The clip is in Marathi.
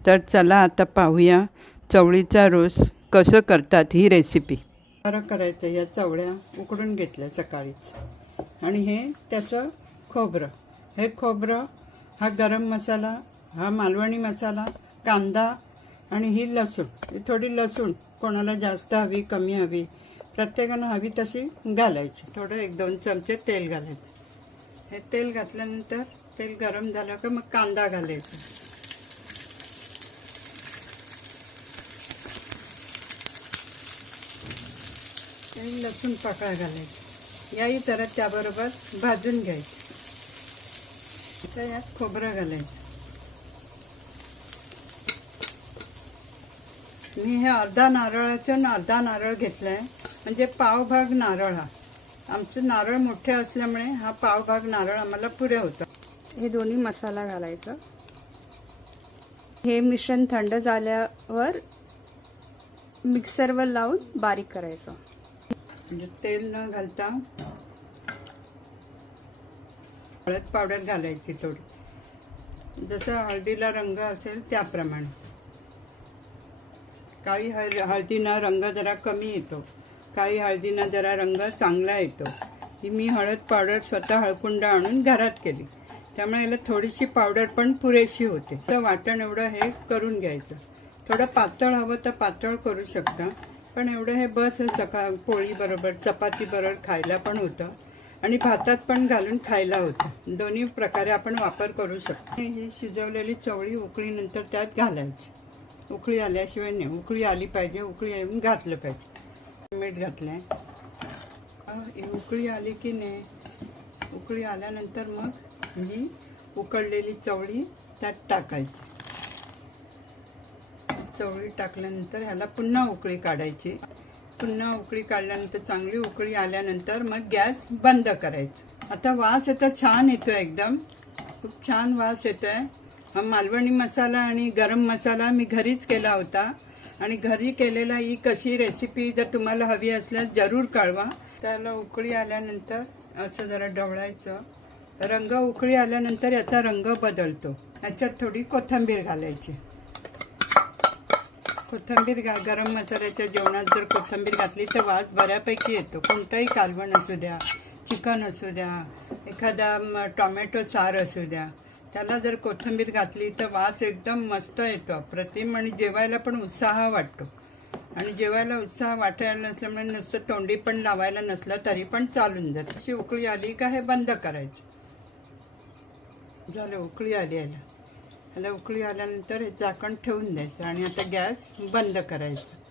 तर चला आता पाहूया चवळीचा रोस कसं करतात ही रेसिपी। बरं करायचं, या चवळ्या उकडून घेतल्या सकाळीच आणि हे त्याचं खोबरं, हे खोबरं, हा गरम मसाला, हा मालवणी मसाला, कांदा आणि ही लसूण, ही थोडी लसूण कोणाला जास्त हवी कमी हवी प्रत्येकानं हवी तशी घालायची। थोडं 1-2 चमचे तेल घालायचं। हे तेल घातल्यानंतर तेल गरम झालं का मग कांदा घालायचा। लसूण पाकळ्या घालायची, याही तर त्याबरोबर भाजून घ्यायची। आता यात खोबरं घालायचं। मी हे अर्धा नारळाचं अर्धा नारळ घेतलाय, म्हणजे पावभाग नारळ। हा आमचे नारळ मोठे असल्यामुळे हा पावभाग नारळ आम्हाला पुरे होतं। हे दोन्ही मसाला घालायचं। हे मिश्रण थंड झाल्यावर मिक्सरवर लावून बारीक करायचं। म्हणजे तेल न घालता हळद पावडर घालायची थोडी, जसं हळदीला रंग असेल त्याप्रमाणे। काही हळदीना रंग जरा कमी येतो, काही हळदीना जरा रंग चांगला येतो। ही मी हळद पावडर स्वतः हळकुंड आणून घरात केली, त्यामुळे याला थोडीशी पावडर पण पुरेशी होते। तर वाटण एवढं हे करून घ्यायचं। थोडं पातळ हवं तर पातळ करू शकता, पण एवढं हे बस सकाळ पोळी बरोबर चपाती बरोबर खायला पण होतं आणि भातात पण घालून खायला होतं। दोन्ही प्रकारे आपण वापर करू शकतो। ही शिजवलेली चवळी उकळीनंतर त्यात घालायची। उकळी आल्याशिवाय नाही, उकळी आली पाहिजे, उकळी येऊन घातलं पाहिजे। मीठ घातलंय, उकळी आली की नाही, उकळी आल्यानंतर मग ही उकळलेली चवळी त्यात टाकायची। चवळी टाकल्यानंतर ह्याला पुन्हा उकळी काढायची। पुन्हा उकळी काढल्यानंतर चांगली उकळी आल्यानंतर मग गॅस बंद करायचा। आता वास येतो, छान येतो, एकदम खूप छान वास येतोय। हा मालवणी मसाला आणि गरम मसाला मी घरीच केला होता आणि घरी केलेला ही कशी रेसिपी जर तुम्हाला हवी असल्यास जरूर कळवा। त्याला उकळी आल्यानंतर असं जरा ढवळायचं, रंग उकळी आल्यानंतर याचा रंग बदलतो। याच्यात थोडी कोथिंबीर घालायची। कोथिंबीर गरम मसाल्याच्या जेवणात जर कोथिंबीर घातली तर वास बऱ्यापैकी येतो। कोणताही कालवण असू द्या, चिकन असू द्या, एखादा टोमॅटो सार असू द्या, त्याला जर कोथिंबीर घातली तर वास एकदम मस्त येतो, अप्रतिम, आणि जेवायला पण उत्साह वाटतो। आणि जेवायला उत्साह वाटायला नसल्यामुळे नुसतं तोंडी पण लावायला नसलं तरी पण चालून जातं। अशी उकळी आली का हे बंद करायचं। झालं, उकळी आली याला उकळी आल्यानंतर हे झाकण ठेवून द्यायचं आणि आता गॅस बंद करायचं।